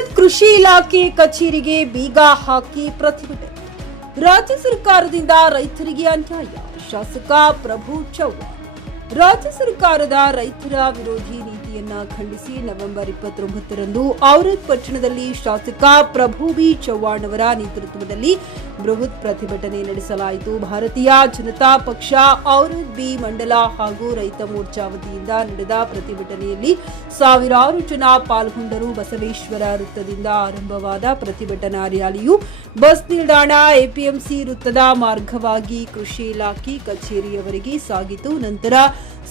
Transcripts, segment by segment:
ಔರದ್ ಕೃಷಿ ಇಲಾಖೆ ಕಚೇರಿಗೆ ಬೀಗ ಹಾಕಿ ಪ್ರತಿಭಟನೆ. ರಾಜ್ಯ ಸರ್ಕಾರದಿಂದ ರೈತರಿಗೆ ಅನ್ಯಾಯ. ಶಾಸಕ ಪ್ರಭು ಚವ್ಹಾಣ್. ರಾಜ್ಯ ಸರ್ಕಾರದ ರೈತರ ವಿರೋಧಿ ನೀತಿಯನ್ನ ಖಂಡಿಸಿ ನವೆಂಬರ್ 29ರಂದು ಔರದ್ ಪಟ್ಟಣದಲ್ಲಿ ಶಾಸಕ ಪ್ರಭು ಬಿ ಚವ್ಹಾಣ್ ಅವರ ನೇತೃತ್ವದಲ್ಲಿ ಬೃಹತ್ ಪ್ರತಿಭಟನೆ ನಡೆಸಲಾಯಿತು. ಭಾರತೀಯ ಜನತಾ ಪಕ್ಷ ಔರದ್ ಬಿ ಮಂಡಲ ಹಾಗೂ ರೈತ ಮೋರ್ಚಾ ವತಿಯಿಂದ ನಡೆದ ಪ್ರತಿಭಟನೆಯಲ್ಲಿ ಸಾವಿರಾರು ಜನ ಪಾಲ್ಗೊಂಡರು. ಬಸವೇಶ್ವರ ವೃತ್ತದಿಂದ ಆರಂಭವಾದ ಪ್ರತಿಭಟನಾ ರ್ಯಾಲಿಯು ಬಸ್ ನಿಲ್ದಾಣ, ಎಪಿಎಂಸಿ ವೃತ್ತದ ಮಾರ್ಗವಾಗಿ ಕೃಷಿ ಇಲಾಖೆ ಕಚೇರಿಯವರೆಗೆ ಸಾಗಿತು. ನಂತರ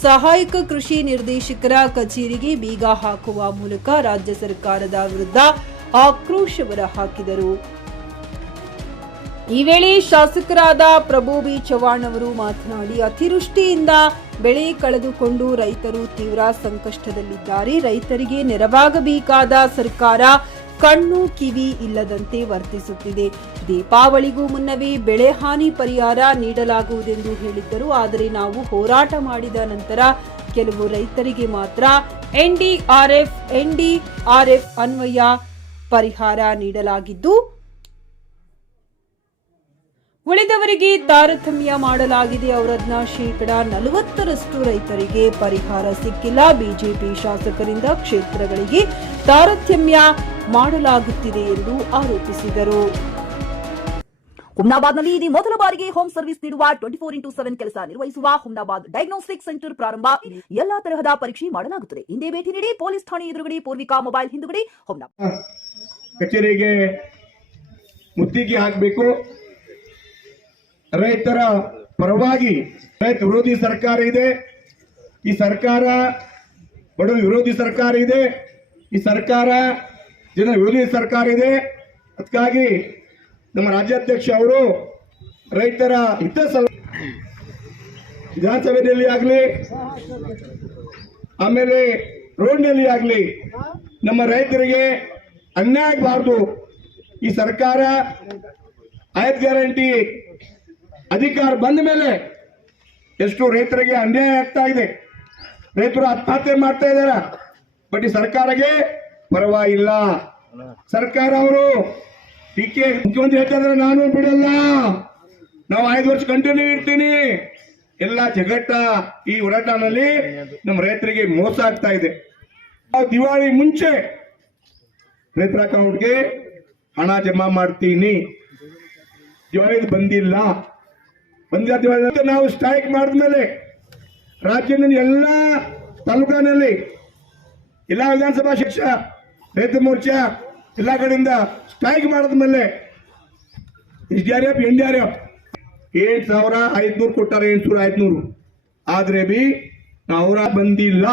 ಸಹಾಯಕ ಕೃಷಿ ನಿರ್ದೇಶಕರ ಕಚೇರಿಗೆ ಬೀಗ ಹಾಕುವ ಮೂಲಕ ರಾಜ್ಯ ಸರ್ಕಾರದ ವಿರುದ್ಧ ಆಕ್ರೋಶ ಹೊರಹಾಕಿದರು. ಈ ವೇಳೆ ಶಾಸಕರಾದ ಪ್ರಭು ಬಿ ಚವ್ಹಾಣ್ ಅವರು ಮಾತನಾಡಿ, ಅತಿವೃಷ್ಟಿಯಿಂದ ಬೆಳೆ ಕಳೆದುಕೊಂಡು ರೈತರು ತೀವ್ರ ಸಂಕಷ್ಟದಲ್ಲಿದ್ದಾರೆ. ರೈತರಿಗೆ ನೆರವಾಗಬೇಕಾದ ಸರ್ಕಾರ ಕಣ್ಣು ಕಿವಿ ಇಲ್ಲದಂತೆ ವರ್ತಿಸುತ್ತಿದೆ. ದೀಪಾವಳಿಗೂ ಮುನ್ನವೇ ಬೆಳೆ ಹಾನಿ ಪರಿಹಾರ ನೀಡಲಾಗುವುದೆಂದು ಹೇಳಿದ್ದರು. ಆದರೆ ನಾವು ಹೋರಾಟ ಮಾಡಿದ ನಂತರ ಕೆಲವು ರೈತರಿಗೆ ಮಾತ್ರ ಎನ್ಡಿಆರ್ಎಫ್ ಅನ್ವಯ ಪರಿಹಾರ ನೀಡಲಾಗಿದ್ದು, ಉಳಿದವರಿಗೆ ತಾರತಮ್ಯ ಮಾಡಲಾಗಿದೆ. ಔರದ್ನ 40% ರೈತರಿಗೆ ಪರಿಹಾರ ಸಿಕ್ಕಿಲ್ಲ. ಬಿಜೆಪಿ ಶಾಸಕರಿಂದ ಕ್ಷೇತ್ರಗಳಿಗೆ ತಾರತಮ್ಯ ಮಾಡಲಾಗುತ್ತಿದೆ ಎಂದು ಆರೋಪಿಸಿದರು. ಹುಮ್ನಾಬಾದ್ನಲ್ಲಿ ಇದು ಮೊದಲ ಬಾರಿಗೆ ಹೋಮ್ ಸರ್ವಿಸ್ ನೀಡುವ 24x7 ಕೆಲಸ ನಿರ್ವಹಿಸುವ ಹುಮ್ನಾಬಾದ್ ಡಯಾಗ್ನೋಸ್ಟಿಕ್ ಸೆಂಟರ್ ಪ್ರಾರಂಭ. ಎಲ್ಲಾ ತರಹದ ಪರೀಕ್ಷೆ ಮಾಡಲಾಗುತ್ತದೆ. ಹಿಂದೆ ಭೇಟಿ ನೀಡಿ. ಪೊಲೀಸ್ ಠಾಣೆ ಎದುರುಗಡೆ, ಪೂರ್ವಿಕಾ ಮೊಬೈಲ್ ಹಿಂದುಗಡೆ, ಹುಮ್ನಾಬಾದ್. ಕಚೇರಿಗೆ ಮುತ್ತಿಗೆ ಹಾಕಬೇಕು. ರೈತರ ಪರವಾಗಿ ರೈತ ವಿರೋಧಿ ಸರ್ಕಾರ ಇದೆ. ಈ ಸರ್ಕಾರ ಬಡ ವಿರೋಧಿ ಸರ್ಕಾರ ಇದೆ. ಈ ಸರ್ಕಾರ ಜನ ವಿರೋಧಿ ಸರ್ಕಾರ ಇದೆ. ಅದಕ್ಕಾಗಿ ನಮ್ಮ ರಾಜ್ಯಾಧ್ಯಕ್ಷ ಅವರು ರೈತರ ಹಿತ ವಿಧಾನಸಭೆಯಲ್ಲಿ ಆಗಲಿ, ಆಮೇಲೆ ರೋಡ್ನಲ್ಲಿ ಆಗಲಿ ನಮ್ಮ ರೈತರಿಗೆ ಅನ್ಯಾಯ ಆಗಬಾರ್ದು. ಈ ಸರ್ಕಾರ 5 ಗ್ಯಾರಂಟಿ ಅಧಿಕಾರ ಬಂದ ಮೇಲೆ ಎಷ್ಟು ರೈತರಿಗೆ ಅನ್ಯಾಯ ಆಗ್ತಾ ಇದೆ. ರೈತರು ಆತ್ಮಹತ್ಯೆ ಮಾಡ್ತಾ ಇದ್ದಾರೆ. ಬಟ್ ಈ ಸರ್ಕಾರಕ್ಕೆ ಪರವಾಗಿಲ್ಲ. ಸರ್ಕಾರ ಅವರು ಟೀಕೆ ಮುಖ್ಯಮಂತ್ರಿ ಹೇಳ್ತಾ ಇದ್ದಾರೆ, ನಾನು ಬಿಡಲ್ಲ, ನಾವು 5 ವರ್ಷ ಕಂಟಿನ್ಯೂ ಇರ್ತೀನಿ. ಎಲ್ಲ ಜಗತ್ತ ಈ ಹೋರಾಟನಲ್ಲಿ ನಮ್ಮ ರೈತರಿಗೆ ಮೋಸ ಆಗ್ತಾ ಇದೆ. ದಿವಾಳಿ ಮುಂಚೆ ರೈತರ ಅಕೌಂಟ್ಗೆ ಹಣ ಜಮಾ ಮಾಡ್ತೀನಿ. ದಿವಾಳಿ ಬಂದಿಲ್ಲ. ನಾವು ಸ್ಟ್ರೈಕ್ ಮಾಡಿದ್ಮೇಲೆ ರಾಜ್ಯದ ಎಲ್ಲ ತಾಲೂಕಿನಲ್ಲಿ ಎಲ್ಲ ವಿಧಾನಸಭಾ ಶಿಕ್ಷ ರೈತ ಮೋರ್ಚಾ ಎಲ್ಲ ಕಡೆಯಿಂದ ಸ್ಟ್ರೈಕ್ ಮಾಡಿದ್ಮೇಲೆ SDRF NDRF 8,500 ಕೊಟ್ಟಾರೆ. 800 ಆದ್ರೆ ಬಿ ಅವರ ಬಂದಿಲ್ಲ.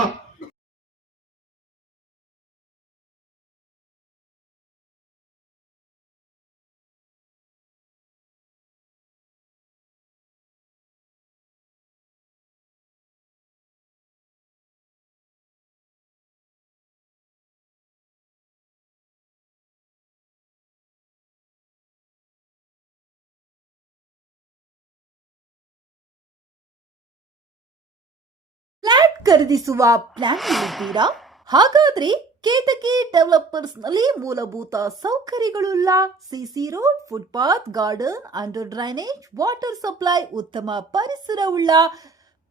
ಫ್ಲಾಟ್ ಖರೀದಿಸುವ ಪ್ಲಾನ್ ಇದ್ದೀರಾ? ಹಾಗಾದ್ರೆ ಕೇತಕಿ ಡೆವಲಪರ್ಸ್ ನಲ್ಲಿ ಮೂಲಭೂತ ಸೌಕರ್ಯಗಳುಳ್ಳ CC road, footpath, garden, under drainage, water supply, ಉತ್ತಮ ಪರಿಸರವುಳ್ಳ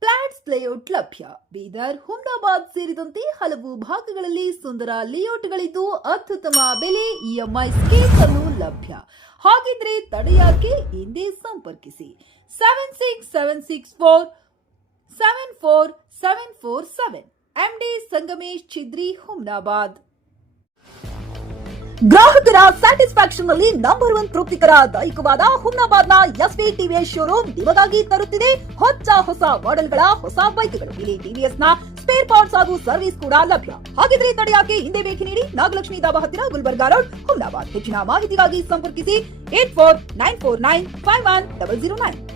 ಫ್ಲಾಟ್ಸ್ ಲೇಔಟ್ ಲಭ್ಯ. ಬೀದರ್, ಹುಮ್ನಾಬಾದ್ ಸೇರಿದಂತೆ ಹಲವು ಭಾಗಗಳಲ್ಲಿ ಸುಂದರ ಲೇಔಟ್ಗಳಿದ್ದು ಅತ್ಯುತ್ತಮ ಬೆಲೆ, EMI ಸ್ಕೀಮ್ ಅನ್ನು ಲಭ್ಯ. ಹಾಗಿದ್ರೆ ತಡೆಯಾಕೆ? ಹಿಂದೆ ಸಂಪರ್ಕಿಸಿ 7676474747 MD ಸಂಗಮೇಶ್ ಚಿದ್ರಿ, ಹುಮ್ನಾಬಾದ್. ಗ್ರಾಹಕರ ಸ್ಯಾಟಿಸ್ಫ್ಯಾಕ್ಷನ್ ನಲ್ಲಿ ನಂಬರ್ 1 ತೃಪ್ತಿಕರ ದೈಹಿಕವಾದ ಹುಮ್ನಾಬಾದ್ನ SV TVS ಶೋರೂಮ್ ನಿಮಗಾಗಿ ತರುತ್ತಿದೆ ಹೊಸ ಮಾಡೆಲ್ಗಳ ಹೊಸ ಬೈಕ್ಗಳು. ಇಲ್ಲಿ TVS ನ ಸ್ಪೇರ್ ಪಾರ್ಟ್ಸ್ ಹಾಗೂ ಸರ್ವಿಸ್ ಕೂಡ ಲಭ್ಯ. ಹಾಗಿದ್ರೆ ತಡೆಯಾಕೆ? ಹಿಂದೆ ಭೇಟಿ ನೀಡಿ. ನಾಗಲಕ್ಷ್ಮಿ ಧಾಬಾ ಹತ್ತಿರ, ಗುಲ್ಬರ್ಗಾ ರೋಡ್, ಹುಮ್ನಾಬಾದ್. ಹೆಚ್ಚಿನ ಮಾಹಿತಿಗಾಗಿ ಸಂಪರ್ಕಿಸಿ 8494951009.